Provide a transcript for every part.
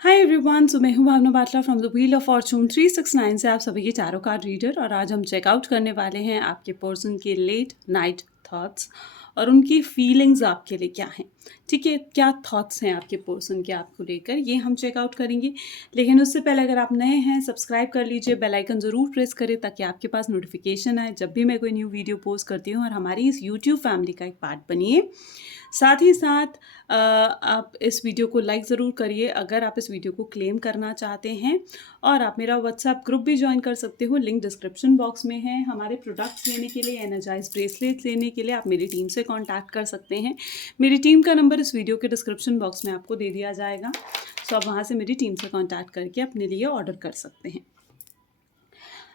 Hi everyone, so मैं हूँ Bhavna Batla from the wheel of fortune 369 से आप सभी के टैरो कार्ड रीडर। और आज हम चेकआउट करने वाले हैं आपके पर्सन के लेट नाइट थॉट्स और उनकी फीलिंग्स आपके लिए क्या हैं। ठीक है, क्या थॉट्स हैं आपके पर्सन के आपको लेकर, ये हम चेकआउट करेंगे। लेकिन उससे पहले अगर आप नए हैं, सब्सक्राइब कर लीजिए, बेल आइकन ज़रूर प्रेस करें ताकि आपके पास नोटिफिकेशन आए जब भी मैं कोई न्यू वीडियो पोस्ट करती हूँ। और हमारी इस यूट्यूब फैमिली का एक पार्ट बनिए। साथ ही साथ आप इस वीडियो को लाइक ज़रूर करिए अगर आप इस वीडियो को क्लेम करना चाहते हैं। और आप मेरा व्हाट्सएप ग्रुप भी ज्वाइन कर सकते हो, लिंक डिस्क्रिप्शन बॉक्स में है। हमारे प्रोडक्ट्स लेने के लिए, एनर्जाइज ब्रेसलेट लेने के लिए आप मेरी टीम से कांटेक्ट कर सकते हैं। मेरी टीम का नंबर इस वीडियो के डिस्क्रिप्शन बॉक्स में आपको दे दिया जाएगा, सो आप वहाँ से मेरी टीम से कांटेक्ट करके अपने लिए ऑर्डर कर सकते हैं।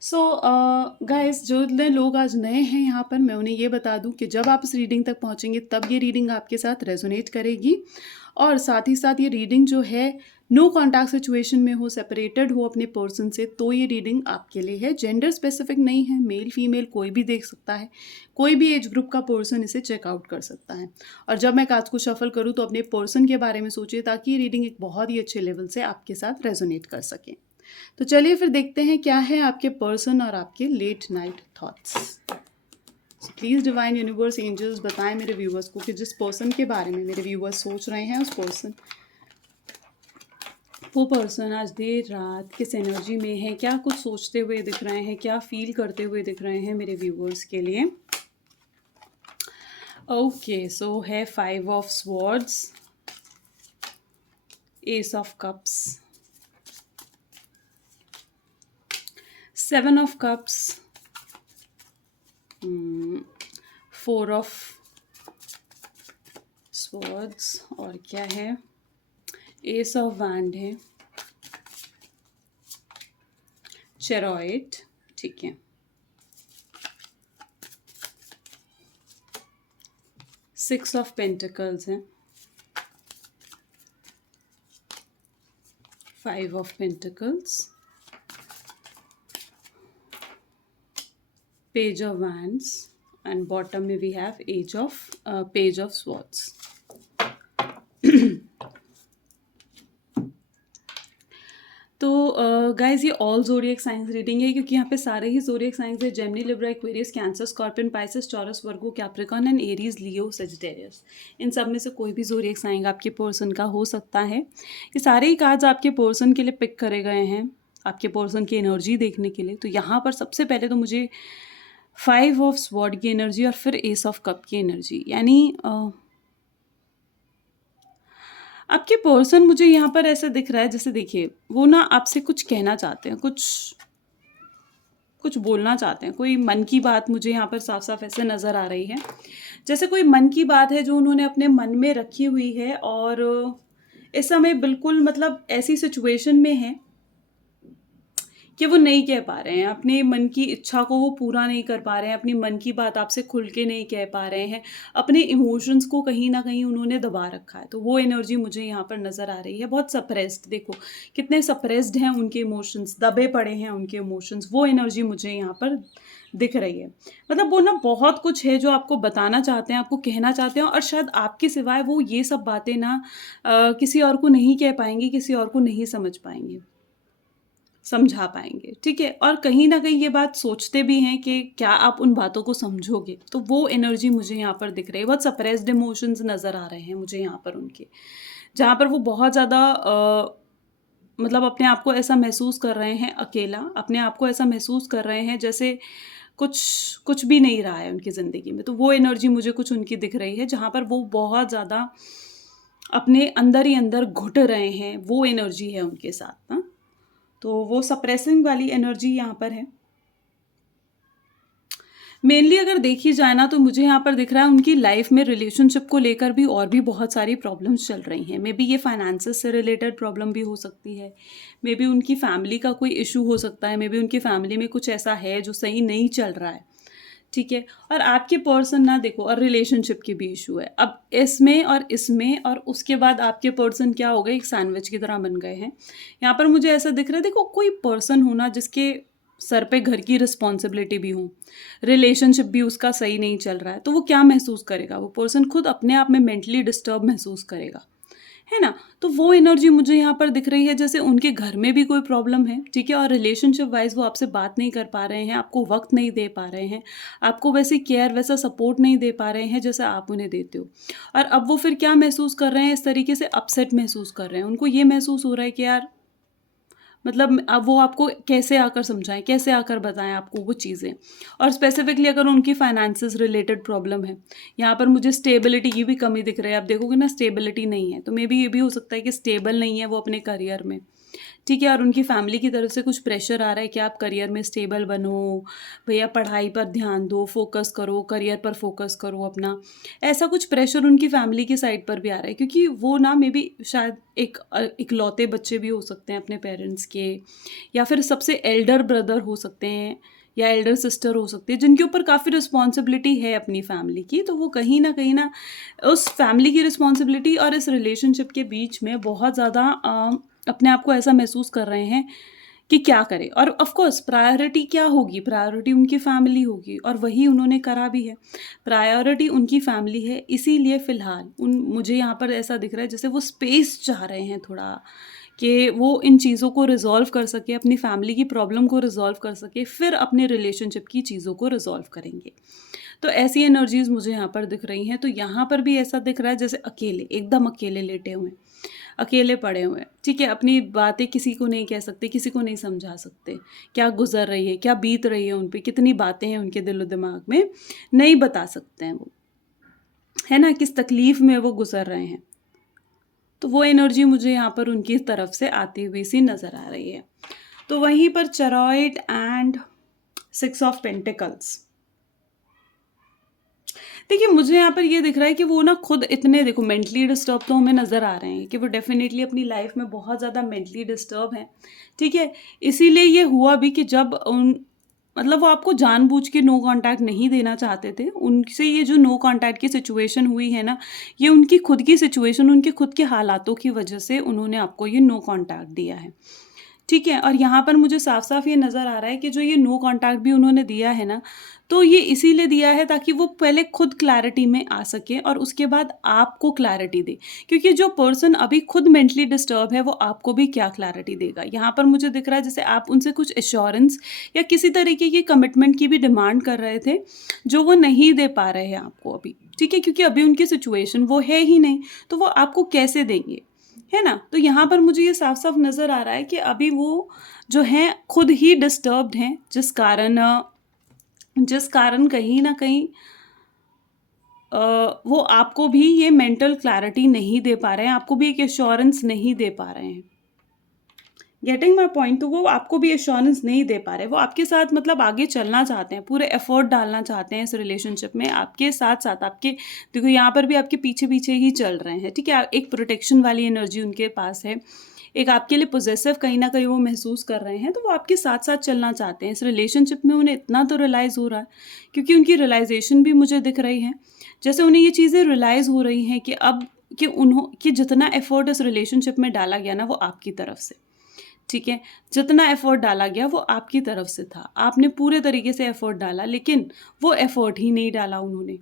सो गाइस, जो लोग आज नए हैं यहाँ पर, मैं उन्हें ये बता दूं कि जब आप इस रीडिंग तक पहुँचेंगे तब ये रीडिंग आपके साथ रेजोनेट करेगी। और साथ ही साथ ये रीडिंग जो है नो कॉन्टैक्ट सिचुएशन में हो, सेपरेटेड हो अपने पर्सन से, तो ये रीडिंग आपके लिए है। जेंडर स्पेसिफिक नहीं है, मेल फीमेल कोई भी देख सकता है, कोई भी एज ग्रुप का पर्सन इसे चेकआउट कर सकता है। और जब मैं कार्ड्स को शफल करूँ तो अपने पर्सन के बारे में सोचिए ताकि ये रीडिंग एक बहुत ही अच्छे लेवल से आपके साथ रेजोनेट कर सके। तो चलिए फिर देखते हैं क्या है आपके पर्सन और आपके late night thoughts. Please divine universe angels बताएं मेरे व्यूवर्स को कि जिस पर्सन के बारे में मेरे व्यूवर्स सोच रहे हैं वो पर्सन आज देर रात किस एनर्जी में है, क्या कुछ सोचते हुए दिख रहे हैं, क्या फील करते हुए दिख रहे हैं मेरे व्यूवर्स के लिए। ओके, सो है 5 of swords, S of cups, 7 of cups, 4 of swords, और क्या है, एस ऑफ वैंड है, चेरॉइट, ठीक है, 6 ऑफ पेंटिकल्स है, 5 of pentacles, page of wands, and bottom में we have page of swords. तो गाइज ये ऑल ज़ोडिएक साइंस रीडिंग है, क्योंकि यहाँ पे सारे ही ज़ोडिएक साइंस है। Gemini, Libra, Aquarius, Cancer, Scorpion, Pisces, Taurus, Virgo, Capricorn and Aries, Leo, Sagittarius. इन सब में से कोई भी ज़ोडिएक साइन आपके पर्सन का हो सकता है। ये सारे ही कार्ड्स आपके पर्सन के लिए पिक करे गए हैं आपके पर्सन की एनर्जी देखने के लिए। तो यहाँ पर सबसे पहले तो मुझे 5 ऑफ स्वॉर्ड की एनर्जी और फिर एस ऑफ कप की एनर्जी, यानी आपके पर्सन मुझे यहाँ पर ऐसा दिख रहा है जैसे, देखिए, वो ना आपसे कुछ कहना चाहते हैं, कुछ बोलना चाहते हैं। कोई मन की बात मुझे यहाँ पर साफ साफ ऐसे नज़र आ रही है, जैसे कोई मन की बात है जो उन्होंने अपने मन में रखी हुई है। और इस समय बिल्कुल मतलब ऐसी सिचुएशन में है कि वो नहीं कह पा रहे हैं, अपने मन की इच्छा को वो पूरा नहीं कर पा रहे हैं, अपनी मन की बात आपसे खुल के नहीं कह पा रहे हैं, अपने इमोशंस को कहीं ना कहीं उन्होंने दबा रखा है। तो वो एनर्जी मुझे यहाँ पर नज़र आ रही है, बहुत सप्रेस्ड। देखो कितने सप्रेस्ड हैं उनके इमोशंस, दबे पड़े हैं उनके इमोशंस, वो एनर्जी मुझे यहाँ पर दिख रही है। मतलब वो ना बहुत कुछ है जो आपको बताना चाहते हैं, आपको कहना चाहते हैं, और शायद आपके सिवाय वो ये सब बातें ना किसी और को नहीं कह पाएंगे, किसी और को नहीं समझा पाएंगे। ठीक है, और कहीं ना कहीं ये बात सोचते भी हैं कि क्या आप उन बातों को समझोगे। तो वो एनर्जी मुझे यहाँ पर दिख रही है, बहुत सप्रेस्ड इमोशंस नज़र आ रहे हैं मुझे यहाँ पर उनके, जहाँ पर वो बहुत ज़्यादा मतलब अपने आप को ऐसा महसूस कर रहे हैं अकेला, अपने आप को ऐसा महसूस कर रहे हैं जैसे कुछ भी नहीं रहा है उनकी ज़िंदगी में। तो वो एनर्जी मुझे कुछ उनकी दिख रही है, जहाँ पर वो बहुत ज़्यादा अपने अंदर ही अंदर घुट रहे हैं, वो एनर्जी है उनके साथ ना। तो वो सप्रेसिंग वाली एनर्जी यहाँ पर है। मेनली अगर देखी जाए ना, तो मुझे यहाँ पर दिख रहा है उनकी लाइफ में रिलेशनशिप को लेकर भी और भी बहुत सारी प्रॉब्लम्स चल रही हैं। मे बी ये फाइनेंसेस से रिलेटेड प्रॉब्लम भी हो सकती है, मे बी उनकी फैमिली का कोई इशू हो सकता है, मे बी उनकी फैमिली में कुछ ऐसा है जो सही नहीं चल रहा है। ठीक है, और आपके पर्सन ना, देखो, और रिलेशनशिप की भी इशू है। अब इसमें और उसके बाद आपके पर्सन क्या हो गए, एक सैंडविच की तरह बन गए हैं। यहाँ पर मुझे ऐसा दिख रहा है, देखो, कोई पर्सन होना जिसके सर पे घर की रिस्पॉन्सिबिलिटी भी हो, रिलेशनशिप भी उसका सही नहीं चल रहा है, तो वो क्या महसूस करेगा, वो पर्सन खुद अपने आप में मेंटली डिस्टर्ब महसूस करेगा, है ना? तो वो एनर्जी मुझे यहाँ पर दिख रही है, जैसे उनके घर में भी कोई प्रॉब्लम है, ठीक है? और रिलेशनशिप वाइज़ वो आपसे बात नहीं कर पा रहे हैं, आपको वक़्त नहीं दे पा रहे हैं, आपको वैसी केयर, वैसा सपोर्ट नहीं दे पा रहे हैं जैसा आप उन्हें देते हो। और अब वो फिर क्या महसूस कर रहे हैं, इस तरीके से अपसेट महसूस कर रहे हैं। उनको ये महसूस हो रहा है कि यार, मतलब अब वो आपको कैसे आकर समझाएँ, कैसे आकर बताएँ आपको वो चीज़ें। और स्पेसिफ़िकली अगर उनकी फाइनेंसेस रिलेटेड प्रॉब्लम है, यहाँ पर मुझे स्टेबिलिटी की भी कमी दिख रही है। आप देखोगे ना, स्टेबिलिटी नहीं है, तो मेबी ये भी हो सकता है कि स्टेबल नहीं है वो अपने करियर में। ठीक है? और उनकी फैमिली की तरफ से कुछ प्रेशर आ रहा है कि आप करियर में स्टेबल बनो, भैया पढ़ाई पर ध्यान दो, फ़ोकस करो, करियर पर फ़ोकस करो अपना। ऐसा कुछ प्रेशर उनकी फैमिली की साइड पर भी आ रहा है, क्योंकि वो ना मेबी शायद इकलौते बच्चे भी हो सकते हैं अपने पेरेंट्स के, या फिर सबसे एल्डर ब्रदर हो सकते हैं, या एल्डर सिस्टर हो सकती है, जिनके ऊपर काफ़ी रिस्पॉन्सिबिलिटी है अपनी फैमिली की। तो वो कहीं न कहीं ना उस फैमिली की रिस्पॉन्सिबिलिटी और इस रिलेशनशिप के बीच में बहुत ज़्यादा अपने आप को ऐसा महसूस कर रहे हैं कि क्या करें। और ऑफ कोर्स प्रायोरिटी क्या होगी? प्रायोरिटी उनकी फैमिली होगी, और वही उन्होंने करा भी है। प्रायोरिटी उनकी फैमिली है, इसीलिए फ़िलहाल उन मुझे यहाँ पर ऐसा दिख रहा है जैसे वो स्पेस चाह रहे हैं थोड़ा, कि वो इन चीज़ों को रिज़ॉल्व कर सकें, अपनी फैमिली की प्रॉब्लम को रिज़ॉल्व कर सकें, फिर अपने रिलेशनशिप की चीज़ों को रिज़ॉल्व करेंगे। तो ऐसी एनर्जीज़ मुझे यहाँ पर दिख रही हैं। तो यहाँ पर भी ऐसा दिख रहा है जैसे अकेले, एकदम अकेले लेटे हुए हैं, अकेले पड़े हुए हैं, ठीक है? अपनी बातें किसी को नहीं कह सकते, किसी को नहीं समझा सकते। क्या गुज़र रही है, क्या बीत रही है उन पे, कितनी बातें हैं उनके दिलो-दिमाग में, नहीं बता सकते हैं वो, है ना? किस तकलीफ़ में वो गुज़र रहे हैं। तो वो एनर्जी मुझे यहाँ पर उनकी तरफ से आती हुई सी नज़र आ रही है। तो वहीं पर चरॉइड एंड 6 ऑफ पेंटिकल्स। देखिए, मुझे यहाँ पर ये दिख रहा है कि वो ना खुद इतने, देखो, मेंटली डिस्टर्ब तो हमें नज़र आ रहे हैं कि वो डेफ़िनेटली अपनी लाइफ़ में बहुत ज़्यादा मेंटली डिस्टर्ब हैं, ठीक है? इसीलिए ये हुआ भी कि जब मतलब वो आपको जानबूझ के नो कॉन्टैक्ट नहीं देना चाहते थे। उनसे ये जो नो कॉन्टैक्ट की सिचुएशन हुई है ना, ये उनकी खुद की सिचुएशन, उनके खुद के हालातों की वजह से उन्होंने आपको ये नो कॉन्टैक्ट दिया है। ठीक है? और यहाँ पर मुझे साफ-साफ ये नज़र आ रहा है कि जो ये नो कॉन्टैक्ट भी उन्होंने दिया है ना, तो ये इसीलिए दिया है ताकि वो पहले खुद क्लैरिटी में आ सकें और उसके बाद आपको क्लैरिटी दें। क्योंकि जो पर्सन अभी खुद मेंटली डिस्टर्ब है, वो आपको भी क्या क्लैरिटी देगा? यहाँ पर मुझे दिख रहा है जैसे आप उनसे कुछ एश्योरेंस या किसी तरीके की कमिटमेंट की भी डिमांड कर रहे थे, जो वो नहीं दे पा रहे हैं आपको अभी। ठीक है? क्योंकि अभी उनकी सिचुएशन वो है ही नहीं, तो वो आपको कैसे देंगे? है ना? तो यहाँ पर मुझे ये साफ-साफ नज़र आ रहा है कि अभी वो जो हैं खुद ही डिस्टर्ब्ड हैं, जिस कारण कहीं न कहीं वो आपको भी ये मेंटल क्लैरिटी नहीं दे पा रहे हैं, आपको भी एक एश्योरेंस नहीं दे पा रहे हैं। Getting my point? तो वो आपको भी एश्योरेंस नहीं दे पा रहे। वो आपके साथ मतलब आगे चलना चाहते हैं, पूरे एफर्ट डालना चाहते हैं इस रिलेशनशिप में, आपके साथ-साथ आपके, देखो यहाँ पर भी आपके पीछे-पीछे ही चल रहे हैं, ठीक है? एक प्रोटेक्शन वाली एनर्जी उनके पास है, एक आपके लिए पॉसेसिव कहीं न कहीं वो महसूस कर रहे हैं, तो वो आपके साथ-साथ चलना चाहते हैं। इस रिलेशनशिप में उन्हें इतना तो रियलाइज़ हो रहा है, क्योंकि उनकी रियलाइज़ेशन भी मुझे दिख रही है। जैसे उन्हें ये चीज़ें रियलाइज़ हो रही हैं कि अब कि जितना एफर्ट इस रिलेशनशिप में डाला गया ना, वो आपकी तरफ से। ठीक है? जितना एफ़र्ट डाला गया वो आपकी तरफ से था। आपने पूरे तरीके से एफ़र्ट डाला, लेकिन वो एफ़र्ट ही नहीं डाला उन्होंने,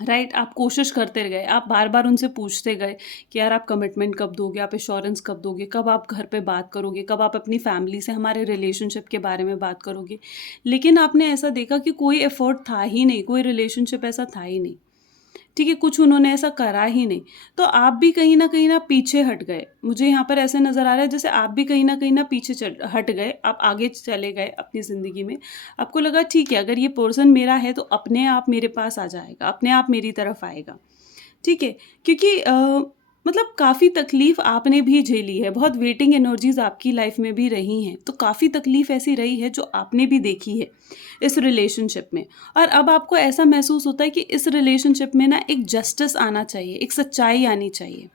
राइट? आप कोशिश करते गए, आप बार-बार उनसे पूछते गए कि यार आप कमिटमेंट कब दोगे? आप एश्योरेंस कब दोगे? कब आप घर पे बात करोगे? कब आप अपनी फैमिली से हमारे रिलेशनशिप के बारे में बात करोगे? लेकिन आपने ऐसा देखा कि कोई एफ़र्ट था ही नहीं, कोई रिलेशनशिप ऐसा था ही नहीं। ठीक है, कुछ उन्होंने ऐसा करा ही नहीं। तो आप भी कहीं न कहीं पीछे हट गए। मुझे यहाँ पर ऐसे नज़र आ रहा है जैसे आप भी कहीं न कहीं पीछे हट गए, आप आगे चले गए अपनी ज़िंदगी में। आपको लगा ठीक है, अगर ये पर्सन मेरा है तो अपने आप मेरे पास आ जाएगा, अपने आप मेरी तरफ आएगा। ठीक है? क्योंकि मतलब काफ़ी तकलीफ़ आपने भी झेली है, बहुत वेटिंग एनर्जीज़ आपकी लाइफ़ में भी रही हैं, तो काफ़ी तकलीफ़ ऐसी रही है जो आपने भी देखी है इस रिलेशनशिप में। और अब आपको ऐसा महसूस होता है कि इस रिलेशनशिप में ना एक जस्टिस आना चाहिए, एक सच्चाई आनी चाहिए।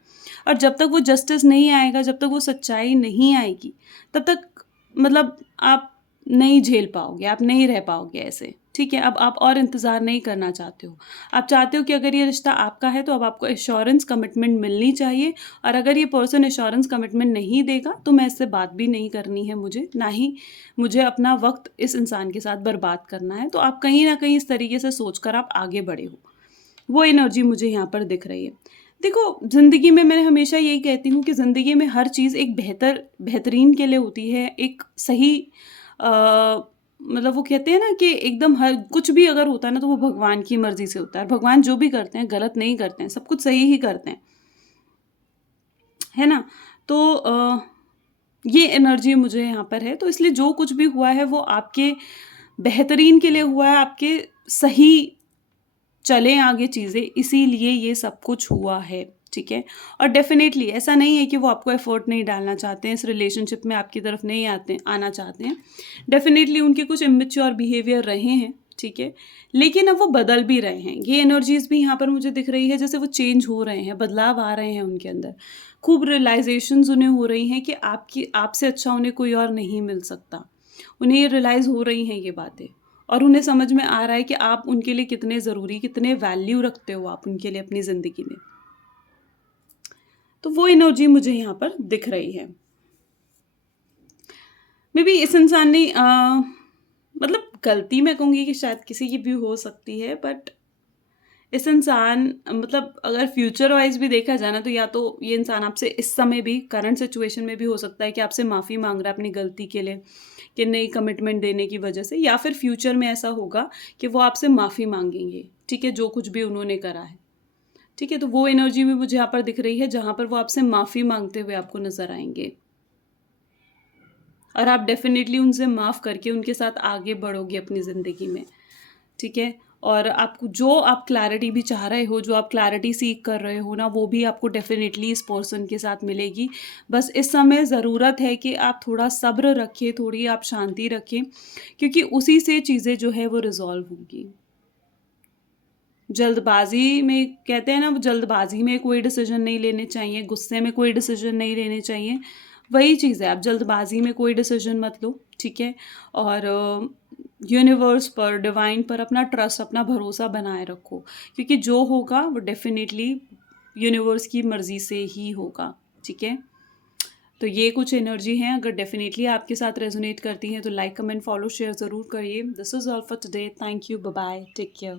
और जब तक वो जस्टिस नहीं आएगा, जब तक वो सच्चाई नहीं आएगी, तब तक मतलब आप नहीं झेल पाओगे, आप नहीं रह पाओगे ऐसे, ठीक है? अब आप और इंतज़ार नहीं करना चाहते हो। आप चाहते हो कि अगर ये रिश्ता आपका है, तो अब आपको एश्योरेंस कमिटमेंट मिलनी चाहिए, और अगर ये पर्सन एश्योरेंस कमिटमेंट नहीं देगा, तो मैं इससे बात भी नहीं करनी है मुझे, ना ही मुझे अपना वक़्त इस इंसान के साथ बर्बाद करना है। तो आप कहीं न कहीं इस तरीके से सोचकर आप आगे बढ़े हो। वो एनर्जी मुझे यहाँ पर दिख रही है। देखो, ज़िंदगी में मैं हमेशा यही कहती हूँ कि ज़िंदगी में हर चीज़ एक बेहतरीन के लिए होती है, एक सही अ, मतलब वो कहते हैं ना कि एकदम हर कुछ भी अगर होता है ना, तो वो भगवान की मर्ज़ी से होता है, और भगवान जो भी करते हैं, गलत नहीं करते हैं, सब कुछ सही ही करते हैं, है ना? तो ये एनर्जी मुझे यहाँ पर है, तो इसलिए जो कुछ भी हुआ है, वो आपके बेहतरीन के लिए हुआ है, आपके सही चलें आगे चीज़ें, इसीलिए ये सब कुछ हुआ है, ठीक है? और डेफ़िनेटली ऐसा नहीं है कि वो आपको एफ़र्ट नहीं डालना चाहते हैं, इस रिलेशनशिप में आपकी तरफ नहीं आना चाहते हैं। डेफ़िनेटली उनके कुछ इमैच्योर बिहेवियर रहे हैं, ठीक है? लेकिन अब वो बदल भी रहे हैं। ये एनर्जीज़ भी यहाँ पर मुझे दिख रही है, जैसे वो चेंज हो रहे हैं, बदलाव आ रहे हैं उनके अंदर। खूब रियलाइज़ेशंस उन्हें हो रही हैं कि आपसे अच्छा उन्हें कोई और नहीं मिल सकता। उन्हें ये रियलाइज़ हो रही हैं ये बातें। और उन्हें समझ में आ रहा है कि आप उनके लिए कितने ज़रूरी, कितने वैल्यू रखते हो आप उनके लिए अपनी ज़िंदगी में। तो वो एनर्जी मुझे यहाँ पर दिख रही है। मेबी इस इंसान ने मतलब गलती मैं कहूँगी कि शायद किसी की भी हो सकती है, बट इस इंसान मतलब अगर फ्यूचर वाइज़ भी देखा जाए ना, तो या तो ये इंसान आपसे इस समय भी करंट सिचुएशन में भी हो सकता है कि आपसे माफ़ी माँग रहा है अपनी गलती के लिए, कि नई कमिटमेंट देने की वजह से, या फिर फ्यूचर में ऐसा होगा कि वो आपसे माफ़ी माँगेंगे, ठीक है? जो कुछ भी उन्होंने करा है, ठीक है? तो वो एनर्जी भी मुझे यहाँ पर दिख रही है, जहाँ पर वो आपसे माफ़ी माँगते हुए आपको नज़र आएँगे। और आप डेफ़िनेटली उनसे माफ़ करके उनके साथ आगे बढ़ोगे अपनी ज़िंदगी में, ठीक है? और आपको जो आप क्लैरिटी भी चाह रहे हो, जो आप क्लैरिटी सीक कर रहे हो ना, वो भी आपको डेफ़िनेटली इस पर्सन के साथ मिलेगी। बस इस समय ज़रूरत है कि आप थोड़ा सब्र रखें, थोड़ी आप शांति रखें, क्योंकि उसी से चीज़ें जो है वो रिज़ॉल्व होंगी। जल्दबाज़ी में कहते हैं ना, वो जल्दबाज़ी में कोई डिसीज़न नहीं लेने चाहिए, गुस्से में कोई डिसीज़न नहीं लेने चाहिए। वही चीज़ है, आप जल्दबाज़ी में कोई डिसीज़न मत लो, ठीक है? और यूनिवर्स पर, डिवाइन पर अपना ट्रस्ट, अपना भरोसा बनाए रखो, क्योंकि जो होगा वो डेफ़िनेटली यूनिवर्स की मर्ज़ी से ही होगा, ठीक है? तो ये कुछ एनर्जी हैं, अगर डेफ़िनेटली आपके साथ रेज़ोनेट करती हैं, तो लाइक, कमेंट, फॉलो, शेयर ज़रूर करिए। This is all for today. Thank you, bye bye, take care.